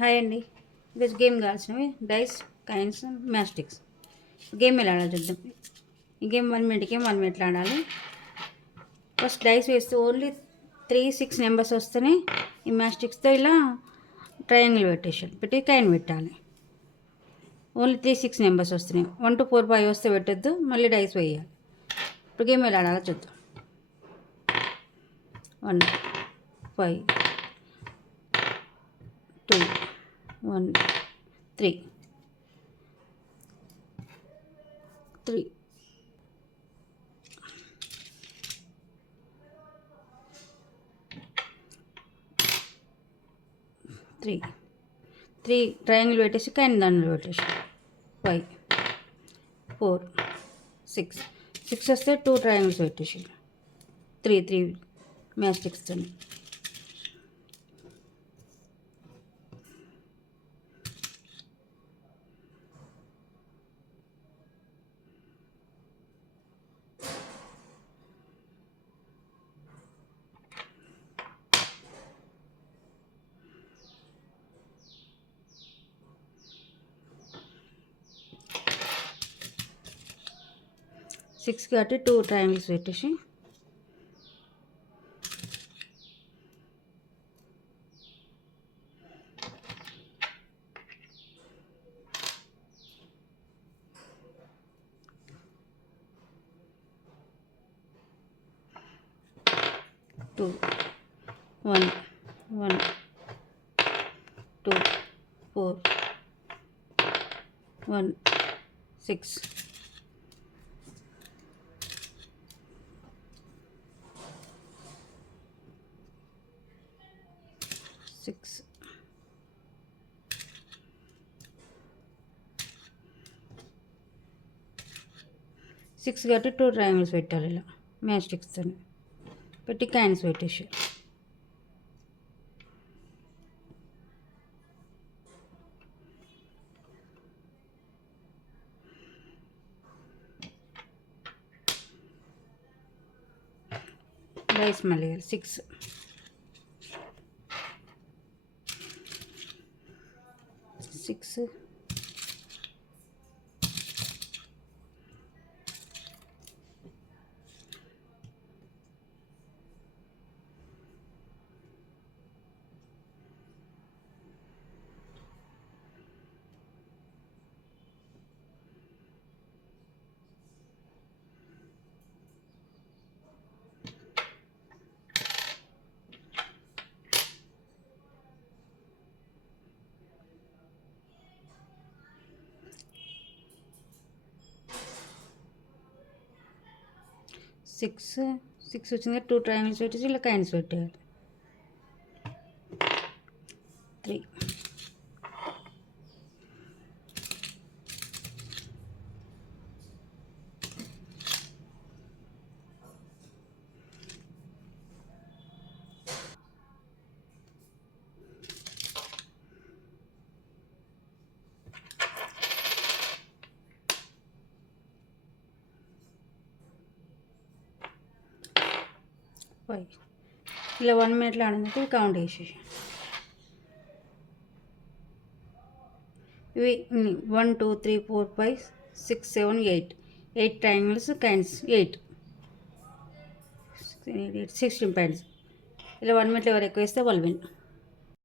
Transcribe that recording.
హాయ్ అండి. ఈరోజు గేమ్ కావాల్సినవి డైస్, కాయిన్స్, మ్యాస్టిక్స్. గేమ్ ఎలా ఆడాలి చూద్దాం. ఈ గేమ్ 1 మినిట్కి 1 మినిట్లో ఆడాలి. ఫస్ట్ డైస్ వేస్తూ ఓన్లీ 3, 6 నెంబర్స్ వస్తేనే ఈ మ్యాస్టిక్స్తో ఇలా ట్రయాంగిల్ పెట్టి కాయిన్ పెట్టాలి. ఓన్లీ 3, 6 నెంబర్స్ వస్తున్నాయి. 1 to 4, 5 వస్తే పెట్టద్దు, మళ్ళీ డైస్ వేయాలి. ఇప్పుడు గేమ్ ఎలా ఆడాలో చూద్దాం. 1, 5, 2, 1, 3, 3, 3 ట్రయాంగిల్ పెట్టేసి కాయిన్ దాంట్లో పెట్టేసి 5, 4, 6 వస్తే 2 ట్రయాంగిల్స్ పెట్టేసి 3 మ్యాస్టిక్స్తో 6 కాబట్టి 2 ట్రయాంగిల్స్ పెట్టేసి 2, 1, 1, 2, 4, 1, 6, 6, 6 కాబట్టి 2 ట్రయాంగిల్స్ పెట్టాలి. ఇలా మ్యాస్టిక్స్తో పెట్టి కాయిన్స్ పెట్టేసి డైస్ మళ్ళీ 6, 6, 6 వచ్చింది. 2 ట్రయాంగిల్స్ పెట్టేసి ఇలా కాయిన్స్ పెట్టేయాలి. 3, 5 ఇలా 1 మినిట్లో ఆడినట్టు కౌంట్ చేసేసి ఇవి 1, 2, 3, 4, 5, 6, 7, 8 ట్రయాంగిల్స్ కాయిన్స్ 16 పాయింట్స్ ఇలా 1 మినిట్లో ఎవరు ఎక్కువ వేస్తే వాళ్ళు విన్.